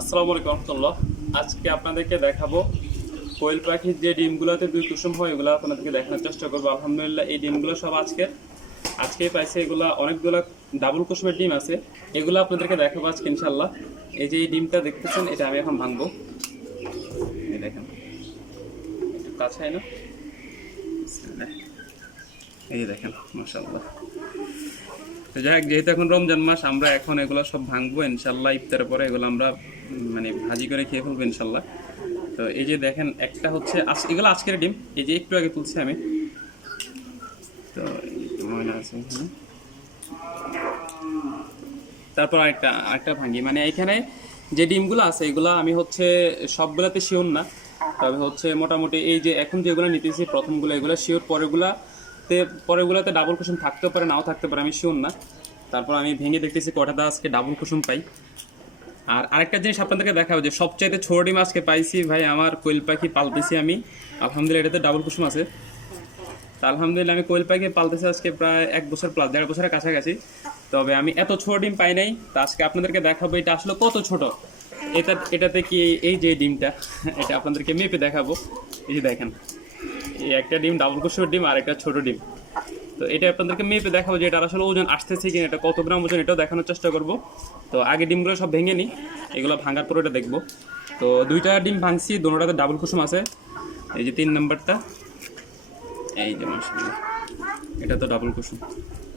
আসসালামু আলাইকুম রহমতুল্লাহ। আজকে আপনাদেরকে দেখাবো কোয়েল পাখির যে ডিমগুলোতে দুই কুসুম হয় ওগুলো আপনাদেরকে দেখানোর চেষ্টা করবো। আলহামদুলিল্লাহ এই ডিমগুলো সব আজকে পাইছে। এগুলা অনেকগুলো ডাবল কুসুমের ডিম আছে, এগুলো আপনাদেরকে দেখাবো আজকে ইনশাল্লাহ। এই যে এই ডিমটা দেখতেছেন, এটা আমি এখন ভাঙবো। এই দেখেন, একটু কাছে না, এই দেখেন মাশাআল্লাহ। তো যাই হোক, যেহেতু এখন রমজান মাস, আমরা এখন এগুলো সব ভাঙবো ইনশাল্লাহ। ইফতারের পরে এগুলো আমরা মানে ভাজি করে খেয়ে ফেলবো ইনশাল্লাহ। তো এই যে দেখেন, একটা হচ্ছে এগুলো আজকের ডিম, এই যে একটু আগে তুলছি আমি। তো ময়লা আছে এখানে। তারপর আরেকটা ভাঙি, মানে এখানে যে ডিমগুলো আছে এগুলো আমি হচ্ছে সবগুলাতে শিওর না, তবে হচ্ছে মোটামুটি এই যে এখন যেগুলো নিতেছি প্রথমগুলো এগুলো শিওর, পরেরগুলোতে ডাবল কুসুম থাকতে পারে, নাও থাকতে পারে, আমি শিওর না। তারপর আমি ভেঙে দেখতেছি কটাতে আজকে ডাবল কুসুম পাই। আর আরেকটা জিনিস আপনাদেরকে দেখাবো, যে সবচাইতে ছোট ডিম আজকে পাইছি ভাই। আমার কোয়েল পাখি পালতেছি আমি, আলহামদুলিল্লাহ এটাতে ডাবল কুসুম আছে। তা আলহামদুলিল্লাহ আমি কোয়েল পাখি পালতেছি আজকে প্রায় 1 বছর প্লাস, 1.5 বছরের কাছাকাছি। তবে আমি এত ছোট ডিম পাই নাই। তা আজকে আপনাদেরকে দেখাবো এটা আসলে কত ছোট। এটাতে কি এই যে ডিমটা, এটা আপনাদেরকে মেপে দেখাবো। এই যে দেখেন, এই একটা ডিম ডাবল কুসুমের ডিম আর একটা ছোট ডিম। তো এটা আপনাদেরকে মেপে দেখাবো যে এটা আসলে ওজন আসতেছে কিনা, এটা কত গ্রাম ওজন, এটাও দেখানোর চেষ্টা করব। তো আগে ডিমগুলো সব ভেঙে নিই, এগুলো ভাঙার পরে এটা দেখবো। তো 2টা ডিম ভাঙছি, দুটোটাতে ডাবল কুসুম আছে। এই যে 3 নাম্বারটা, এই যে মাশাআল্লাহ, এটা তো ডাবল কুসুম।